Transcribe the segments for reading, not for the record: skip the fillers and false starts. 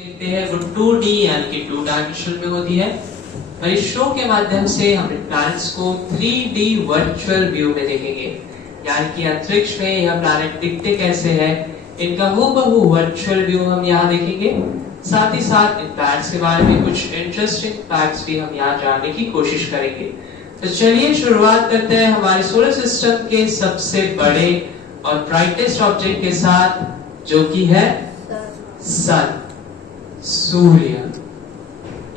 देखते हैं वो 2D यानी कि 2 डायमेंशनल में होती है, और इस शो के माध्यम से हम प्लैनेट्स को 3D वर्चुअल व्यू में देखेंगे, यानी कि अंतरिक्ष में यह प्लैनेट दिखते कैसे हैं, इनका हूबहू वर्चुअल व्यू हम यहाँ देखेंगे। साथ ही साथ इन प्लैनेट्स के बारे में कुछ इंटरेस्टिंग फैक्ट्स भी हम यहाँ जानने की कोशिश करेंगे। तो चलिए शुरुआत करते हैं हमारे सोलर सिस्टम के सबसे बड़े और ब्राइटेस्ट ऑब्जेक्ट के साथ, जो कि है सन, सूर्य।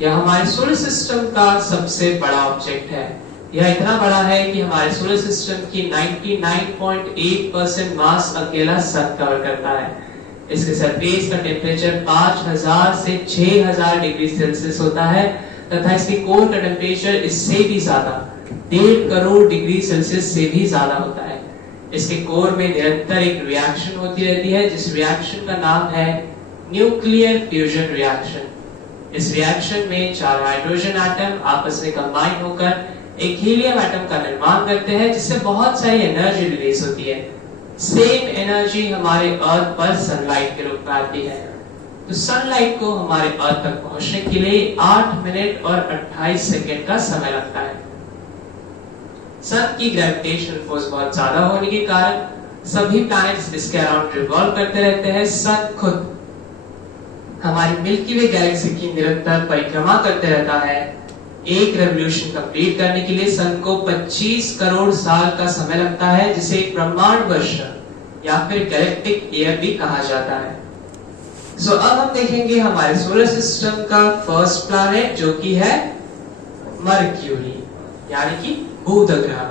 यह हमारे सोलर सिस्टम का सबसे बड़ा ऑब्जेक्ट है। यह इतना बड़ा है कि हमारे सोलर सिस्टम की 99.8% मास अकेला सन कवर करता है। इसके सरफेस का टेम्परेचर 5000 से 6000 डिग्री सेल्सियस होता है तथा इसके कोर का टेम्परेचर इससे भी ज्यादा 1.5 करोड़ डिग्री सेल्सियस से भी ज्यादा होता है। इसके कोर में निरंतर एक रिएक्शन होती रहती है, जिस रिएक्शन का नाम है न्यूक्लियर फ्यूजन रिएक्शन। इस रिएक्शन में 4 हाइड्रोजन एटम आपस में कंबाइन होकर एक हीलियम एटम का निर्माण करते हैं, जिससे बहुत सारी एनर्जी रिलीज होती है। सेम एनर्जी हमारे अर्थ पर सनलाइट के रूप में आती है। तो सनलाइट को हमारे अर्थ तक पहुंचने के लिए 8 मिनट और 28 सेकंड का समय लगता है। सन की ग्रेविटेशनल फोर्स बहुत ज्यादा होने के कारण सभी प्लैनेट्स इसके अराउंड रिवॉल्व करते रहते हैं। सन खुद हमारी मिल्की वे गैलेक्सी की निरंतर परिक्रमा करते रहता है। एक रेवोल्यूशन कंप्लीट करने के लिए सन को 25 करोड़ साल का समय लगता है, जिसे एक ब्रह्मांड वर्ष या फिर गैलेक्टिक ईयर भी कहा जाता है। अब हम देखेंगे हमारे सोलर सिस्टम का फर्स्ट प्लैनेट, जो कि है मरक्यूरी, यानी कि बुध ग्रह।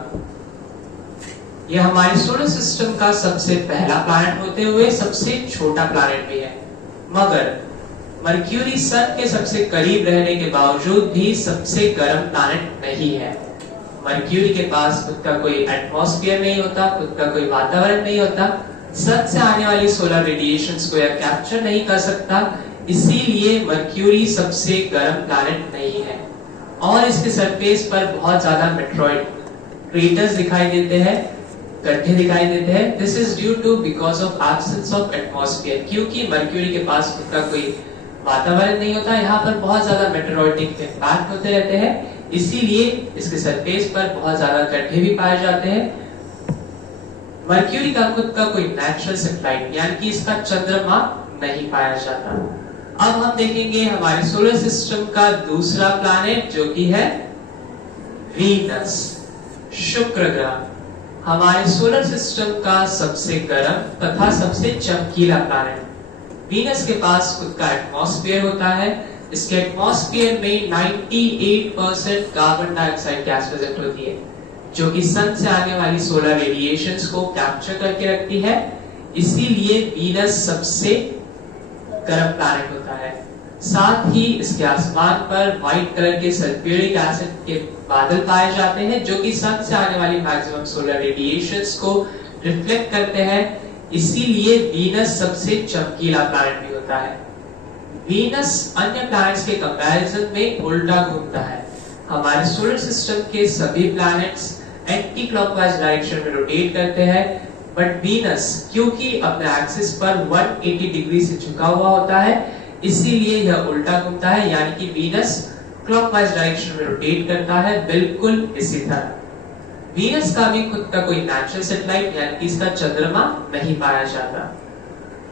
यह हमारे सोलर सिस्टम का सबसे पहला प्लैनेट होते हुए सबसे छोटा प्लैनेट भी है, मगर मरक्यूरी सन के सबसे करीब रहने के बावजूद भी सबसे गर्म प्लैनेट नहीं है। मरक्यूरी के पास खुद का कोई एटमॉस्फेयर नहीं होता, खुद का कोई वातावरण नहीं होता। सन से आने वाली सोलर रेडिएशंस को यह कैप्चर नहीं कर सकता, इसीलिए मरक्यूरी सबसे गर्म प्लैनेट नहीं है। और इसके सरफेस पर बहुत ज्यादा मेट्रॉइड क्रेटर्स दिखाई देते हैं, गड्ढे दिखाई देते हैं। This is due to because of absence of atmosphere, क्योंकि मरक्यूरी के पास खुद का कोई वातावरण नहीं होता। यहाँ पर बहुत ज्यादा मेटेरोइडिक इम्पैक्ट होते रहते हैं, इसीलिए इसके सरफेस पर बहुत ज्यादा गड्ढे भी पाए जाते हैं। मरक्यूरी का खुद का कोई नेचुरल सैटेलाइट यानी कि इसका चंद्रमा नहीं पाया जाता। अब हम देखेंगे हमारे सोलर सिस्टम का दूसरा प्लैनेट, जो कि है वीनस, शुक्र ग्रह। हमारे सोलर सिस्टम का सबसे गर्म तथा सबसे चमकीला प्लैनेट। वीनस के पास खुद का एटमॉस्फेयर होता है। इसके एटमॉस्फेयर में 98% कार्बन डाइऑक्साइड गैस प्रेजेंट होती है, जो कि सन से आने वाली सोलर रेडिएशंस को कैप्चर करके रखती है। इसीलिए वीनस सबसे गर्म प्लैनेट होता है। साथ ही इसके आसमान पर व्हाइट कलर के सल्फ्यूरिक एसिड के बादल पाए जाते हैं, जो कि सन से आने वाली मैक्सिमम सोलर रेडिएशंस को रिफ्लेक्ट करते हैं। इसीलिए वीनस सबसे चमकीला प्लैनेट भी होता है। वीनस अन्य प्लैनेट्स के कंपैरिजन में उल्टा घूमता है। हमारे सोलर सिस्टम के सभी प्लैनेट्स एंटी क्लॉकवाइज डायरेक्शन में रोटेट करते हैं, बट वीनस क्योंकि अपने एक्सिस पर 180 डिग्री से झुका हुआ होता है, इसीलिए यह उल्टा घूमता है, यानी कि वीनस क्लॉकवाइज डायरेक्शन में रोटेट करता है, बिल्कुल इसी तरह। वीनस का भी खुद का कोई नेचुरल सैटेलाइट यानी कि इसका चंद्रमा नहीं पाया जाता।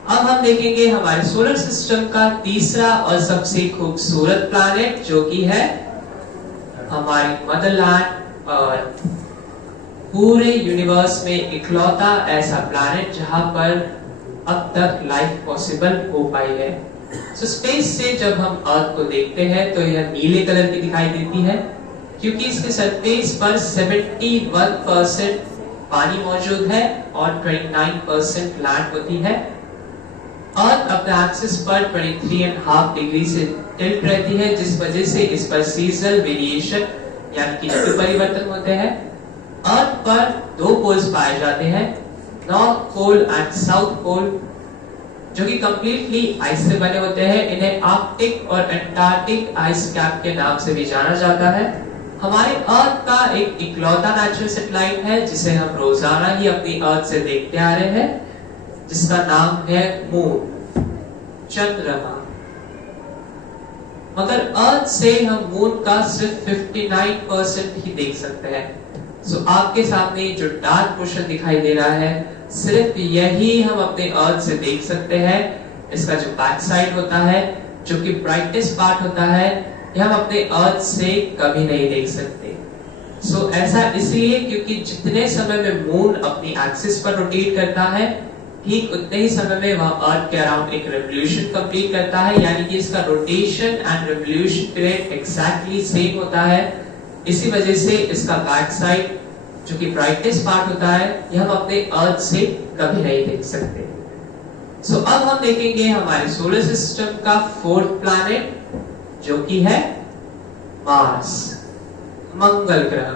अब हम देखेंगे हमारे सोलर सिस्टम का तीसरा और सबसे खूबसूरत प्लैनेट, जो कि है हमारी मदरलैंड, और पूरे यूनिवर्स में इकलौता ऐसा प्लैनेट जहां पर अब तक लाइफ पॉसिबल हो पाई है। स्पेस से जब हम अर्थ को देखते हैं तो यह नीले कलर की दिखाई देती है, क्योंकि इसके सरफेस पर 71% पानी मौजूद है और 29% लैंड होती है। अर्थ अपने एक्सिस पर 23.5 डिग्री से टिल्ट रहती है, जिस वजह से इस पर सीजनल वेरिएशन यानी कि ऋतु परिवर्तन होते हैं। अर्थ पर 2 पोल्स पाए जाते हैं, north pole and south pole, जो कि कंप्लीटली आइस से बने होते हैं। इन्हें आर्कटिक और अंटार्कटिक आइस कैप के नाम से भी जाना जाता है। हमारे अर्थ का एक इकलौता नेचुरल सैटेलाइट है, जिसे हम रोजाना ही अपनी अर्थ से देखते आ रहे हैं, जिसका नाम है मून, चंद्रमा। मगर अर्थ से हम मून का सिर्फ 59% ही देख सकते हैं। सो आपके सामने जो डार्क पोर्शन दिखाई दे रहा है, सिर्फ यही हम अपने अर्थ से देख सकते हैं। इसका जो बैक साइड होता है, जो कि ब्राइटेस्ट पार्ट होता है, यह हम अपने अर्थ से कभी नहीं देख सकते। सो ऐसा इसलिए क्योंकि जितने समय में मून अपनी एक्सिस पर रोटेट करता है, ठीक उतने ही समय में वह अर्थ के अराउंड एक रेवोल्यूशन कंप्लीट करता है, यानी कि इसका rotation and revolution period exactly same होता है। इसी वजह से इसका बैक साइड जो कि ब्राइटेस्ट पार्ट होता है, यह हम अपने अर्थ से कभी नहीं देख सकते। सो अब हम देखेंगे हमारे सोलर सिस्टम का फोर्थ प्लैनेट, जो कि है मार्स, मंगल ग्रह।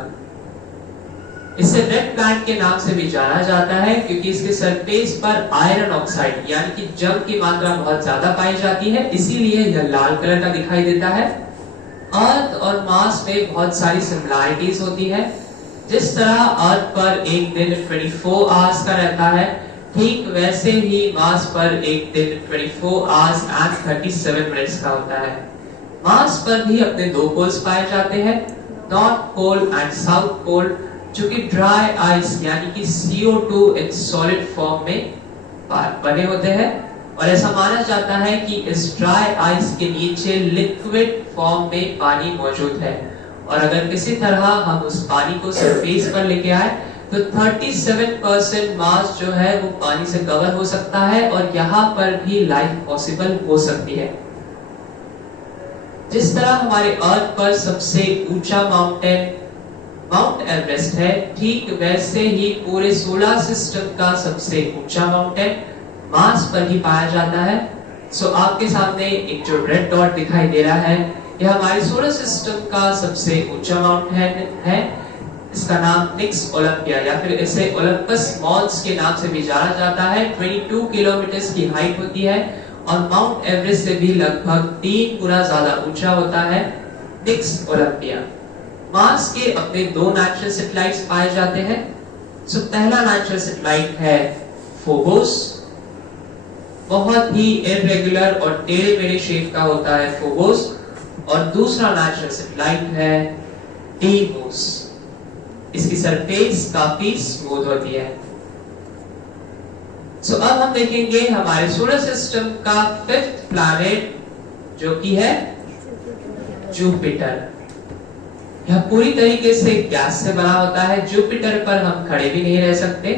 इसे रेड प्लैनेट के नाम से भी जाना जाता है क्योंकि इसके सरफेस पर आयरन ऑक्साइड यानी कि जंग की मात्रा बहुत ज्यादा पाई जाती है, इसीलिए यह लाल कलर का दिखाई देता है। अर्थ और मार्स में बहुत सारी सिमिलैरिटीज होती है। जिस तरह अर्थ पर एक दिन 24 आवर्स का रहता है, ठीक वैसे ही मार्स पर एक दिन 24 आवर्स एंड 37 मिनट्स का होता है। मार्स पर भी अपने दो पोल्स पाए जाते हैं, north pole and south pole, जो कि ड्राई आइस यानी कि CO2 इन सॉलिड फॉर्म में बने होते हैं। और ऐसा माना जाता है कि इस ड्राई आइस के नीचे लिक्विड फॉर्म में पानी मौजूद है, और अगर किसी तरह हम उस पानी को सरफेस पर लेके आए तो 37% मास जो है वो पानी से कवर हो सकता है, और यहाँ पर भी लाइफ पॉसिबल हो सकती है। जिस तरह हमारे अर्थ पर सबसे ऊंचा माउंटेन माउंट एवरेस्ट है, ठीक वैसे ही पूरे सोलर सिस्टम का सबसे ऊंचा माउंटेन मार्स पर ही पाया जाता है। सो आपके सामने एक जो रेड डॉट दिखाई दे रहा है, यह हमारे सोलर सिस्टम का सबसे ऊंचा माउंटेन है। इसका नाम निक्स ओलंपिया या फिर इसे ओलंपस मॉन्स के नाम से भी जाना जाता है। 22 किलोमीटर की हाइट होती है और माउंट एवरेस्ट से भी लगभग 3 गुना ज्यादा ऊंचा होता है निक्स ओलंपिया। मार्स के अपने दो नेचुरल सैटेलाइट्स पाए जाते हैं। सो पहला नेचुरल सैटेलाइट है फोबोस, बहुत ही इरेगुलर और टेढ़े मेढ़े शेप का होता है फोबोस। और दूसरा नेचुरल सैटेलाइट है डीमोस, इसकी सरफेस काफी स्मूथ होती है। सो अब हम देखेंगे हमारे सोलर सिस्टम का फिफ्थ प्लैनेट, जो कि है जुपिटर। यह पूरी तरीके से गैस से बना होता है। जुपिटर पर हम खड़े भी नहीं रह सकते,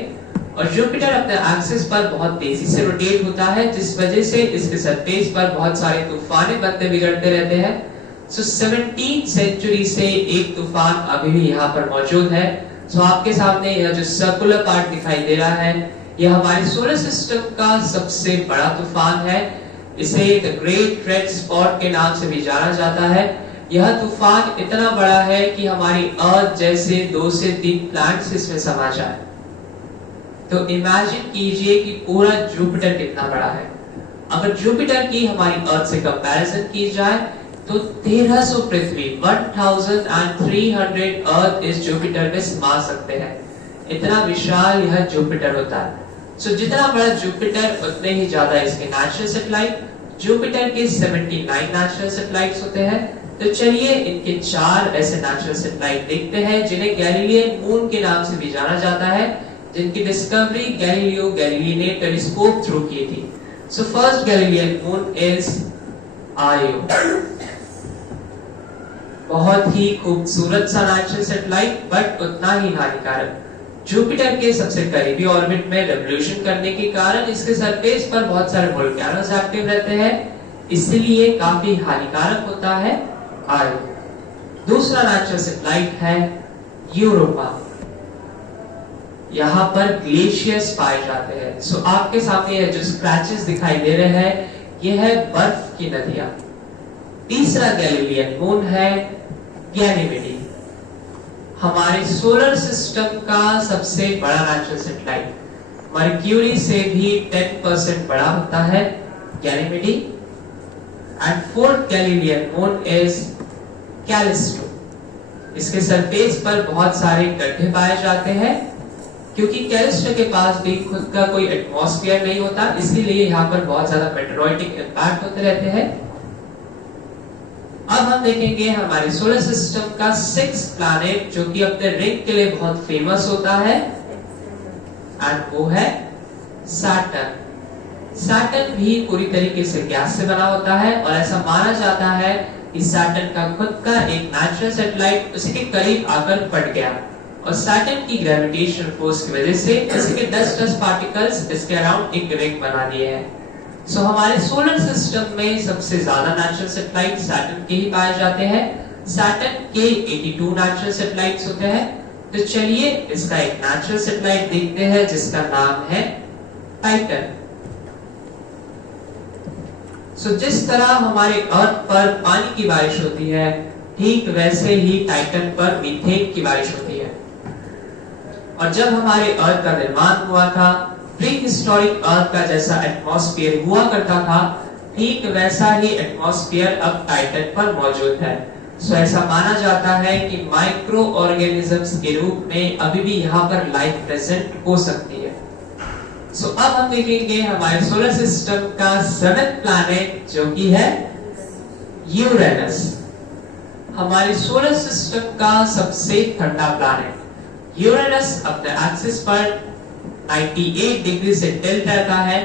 और जुपिटर अपने एक्सिस पर बहुत तेजी से रोटेट होता है, जिस वजह से इसके सरफेस पर बहुत सारे तूफान बनते बिगड़ते रहते हैं। सो 17th सेंचुरी से एक तूफान अभी भी यहाँ पर मौजूद है। सो आपके सामने यह जो सर्कुलर पार्ट दिखाई दे रहा है, यह हमारे सोलर सिस्टम का सबसे बड़ा तूफान है। इसे द ग्रेट रेड स्पॉट के नाम से भी जाना जाता है। यह तूफान इतना बड़ा है कि हमारी अर्थ जैसे 2 से 3 प्लैनेट्स इसमें समा जाए। तो इमेजिन कीजिए कि पूरा जुपिटर कितना बड़ा है। अगर जुपिटर की हमारी अर्थ से कंपैरिजन की जाए तो 1300 पृथ्वी 1300 अर्थ इस जुपिटर में समा सकते हैं। इतना विशाल यह जुपिटर होता है। सो जितना बड़ा जुपिटर उतने ही ज्यादा इसके नेचुरल सैटेलाइट। जुपिटर के 79 नेचुरल सैटेलाइट्स होते हैं। तो चलिए इनके 4 ऐसे नेचुरल सैटेलाइट देखते हैं जिन्हें गैलीलियन मून के नाम से भी जाना जाता है, जिनकी डिस्कवरी गैलीलियो गैलीली ने टेलीस्कोप थ्रू की थी। So first Galilean moon is आयो, बहुत ही खूबसूरत सा नेचुरल सैटेलाइट, बट उतना ही हानिकारक। जुपिटर के सबसे करीबी ऑर्बिट में रेवोल्यूशन करने के कारण इसके सरफेस पर बहुत सारे वोल्केनोस एक्टिव रहते हैं, इसलिए काफी हानिकारक होता है आयो। दूसरा नेचुरल सैटेलाइट है यूरोपा। यहाँ पर ग्लेशियर्स पाए जाते हैं। सो आपके सामने जो स्क्रैचेस दिखाई दे रहे हैं, ये है बर्फ की नदियां। तीसरा गैलीलियन मून है गैनीमेडी, हमारे सोलर सिस्टम का सबसे बड़ा नेचुरल सैटेलाइट। मर्क्यूरी से भी 10% बड़ा होता है Ganymede. And fourth Galilean moon is Callisto. इसके सरफेस पर बहुत सारे गड्ढे पाए जाते हैं, क्योंकि कैलिस्टो के पास भी खुद का कोई एटमॉस्फेयर नहीं होता, इसीलिए यहाँ पर बहुत ज्यादा मेटेरोइडिक इंपैक्ट होते रहते हैं। अब हम देखेंगे हमारे सोलर सिस्टम का 6 प्लैनेट जो कि अपने रिंग के लिए बहुत फेमस होता है, एंड वो है सैटर्न। सैटर्न भी पूरी तरीके से गैस से बना होता है और ऐसा माना जाता है कि सैटर्न का खुद का एक नेचुरल सैटेलाइट उसी के करीब आकर पड़ गया और सैटर्न की ग्रेविटेशनल फोर्स की वजह से इसके 10 पार्टिकल्स इसके अराउंड एक रिंग बना दिए हैं। सो हमारे सोलर सिस्टम में सबसे ज्यादा नेचुरल सैटेलाइट सैटर्न के ही पाए जाते हैं। सैटर्न के 82 नेचुरल सैटेलाइट्स होते हैं। तो चलिए इसका एक नेचुरल सैटेलाइट देखते हैं जिसका नाम है टाइटन। सो जिस तरह हमारे अर्थ पर पानी की बारिश होती है, ठीक वैसे ही टाइटन पर मीथेन की बारिश होती है। और जब हमारे अर्थ का निर्माण हुआ था, प्री हिस्टोरिक अर्थ का जैसा एटमॉस्फेयर हुआ करता था, ठीक वैसा ही एटमॉस्फेयर अब टाइटन पर मौजूद है। सो ऐसा माना जाता है कि माइक्रो ऑर्गेनिजम्स के रूप में अभी भी यहाँ पर लाइफ प्रेजेंट हो सकती है। सो अब हम देखेंगे हमारे सोलर सिस्टम का 7th प्लैनेट जो कि है यूरेनस। हमारे सोलर सिस्टम का सबसे ठंडा प्लैनेट यूरेनस अपने एक्सिस पर 98 डिग्री से टिल्ट रहता है।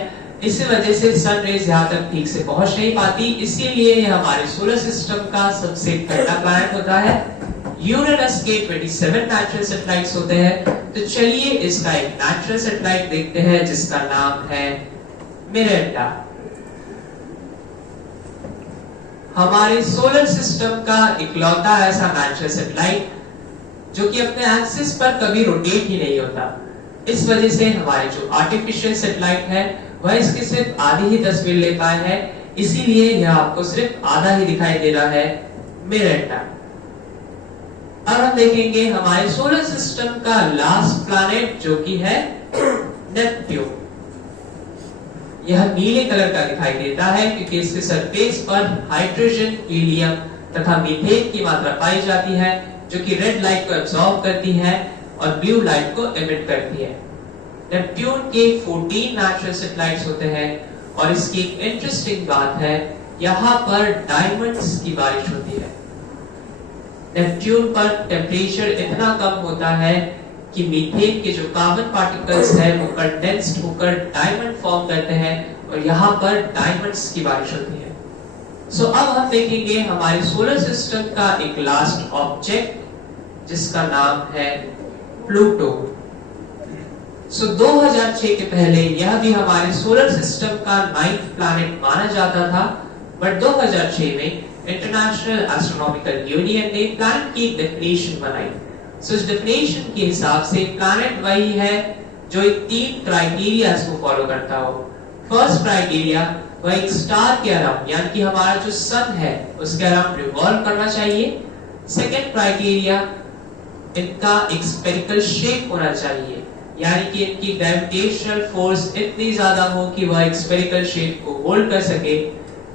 इसी वजह से सन रेज यहाँ तक ठीक से पहुंच नहीं पाती, इसीलिए यह हमारे सोलर सिस्टम का सबसे ठंडा प्लैनेट होता है। यूरेनस के 27 नेचुरल सैटेलाइट्स होते हैं। तो चलिए इसका एक नेचुरल सैटेलाइट देखते हैं जिसका नाम है मिरांडा। हमारे सोलर सिस्टम का इकलौता ऐसा नेचुरल सैटेलाइट जो कि अपने एक्सिस पर कभी रोटेट ही नहीं होता। इस वजह से हमारे जो आर्टिफिशियल सैटेलाइट है वह इसकी सिर्फ आधी ही तस्वीर ले पाए हैं, इसीलिए यह आपको सिर्फ आधा ही दिखाई दे रहा है मिरांडा। अब हम देखेंगे हमारे सोलर सिस्टम का लास्ट प्लैनेट जो कि है नेपट्यून। यह नीले कलर का दिखाई देता है क्योंकि इसके सरफेस पर हाइड्रोजन, हीलियम तथा मीथेन की मात्रा पाई जाती है जो कि रेड लाइट को एब्सॉर्ब करती है और ब्लू लाइट को एमिट करती है। नेपट्यून के 14 नेचुरल सैटेलाइट्स होते हैं और इसकी एक इंटरेस्टिंग बात है, यहाँ पर डायमंड्स की बारिश होती है। नेपट्यून पर टेम्परेचर इतना कम होता है कि मीथेन के जो कार्बन पार्टिकल्स है वो कंडेंस्ड होकर डायमंड फॉर्म करते हैं और यहाँ पर डायमंड्स की बारिश होती है। सो अब हम देखेंगे हमारे सोलर सिस्टम का एक लास्ट ऑब्जेक्ट जिसका नाम है प्लूटो। सो 2006 के पहले यह भी हमारे सोलर सिस्टम का 9th प्लैनेट माना जाता था, बट 2006 में इंटरनेशनल एस्ट्रोनॉमिकल यूनियन ने प्लैनेट की डेफिनेशन बनाई। सो इस डेफिनेशन के हिसाब से प्लैनेट वही है जो एक 3 क्राइटेरिया को फॉलो करता हो। फर्स्ट क्राइटेरिया वह एक स्टार के अराउंड यानी कि हमारा जो सन है उसके अराउंड रिवॉल्व करना चाहिए। सेकेंड क्राइटेरिया इनका एक स्फेरिकल शेप होना चाहिए, यानी कि इनकी ग्रेविटेशनल फोर्स इतनी ज्यादा हो कि वह एक स्फेरिकल शेप को होल्ड कर सके।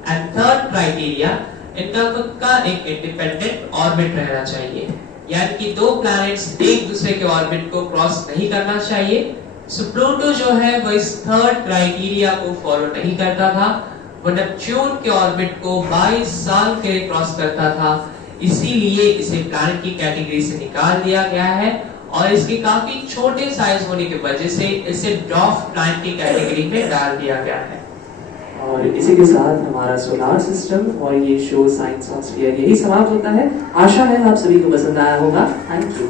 एंड थर्ड क्राइटेरिया इनका खुद का एक इंडिपेंडेंट ऑर्बिट रहना चाहिए, यानी कि दो प्लैनेट्स एक दूसरे के ऑर्बिट को क्रॉस नहीं करना चाहिए। सो प्लूटो जो है वो इस थर्ड क्राइटेरिया को फॉलो नहीं करता था। वो नेपच्यून के ऑर्बिट को 22 साल के लिए क्रॉस करता था, इसीलिए इसे प्लैनेट की कैटेगरी से निकाल दिया गया है और इसके काफी छोटे साइज होने की वजह से इसे ड्वार्फ प्लैनेट की कैटेगरी में डाल दिया गया है। और इसी के साथ हमारा सोलार सिस्टम और ये शो साइंस ऑफ स्फीयर यही समाप्त होता है। आशा है आप सभी को पसंद आया होगा। Thank you.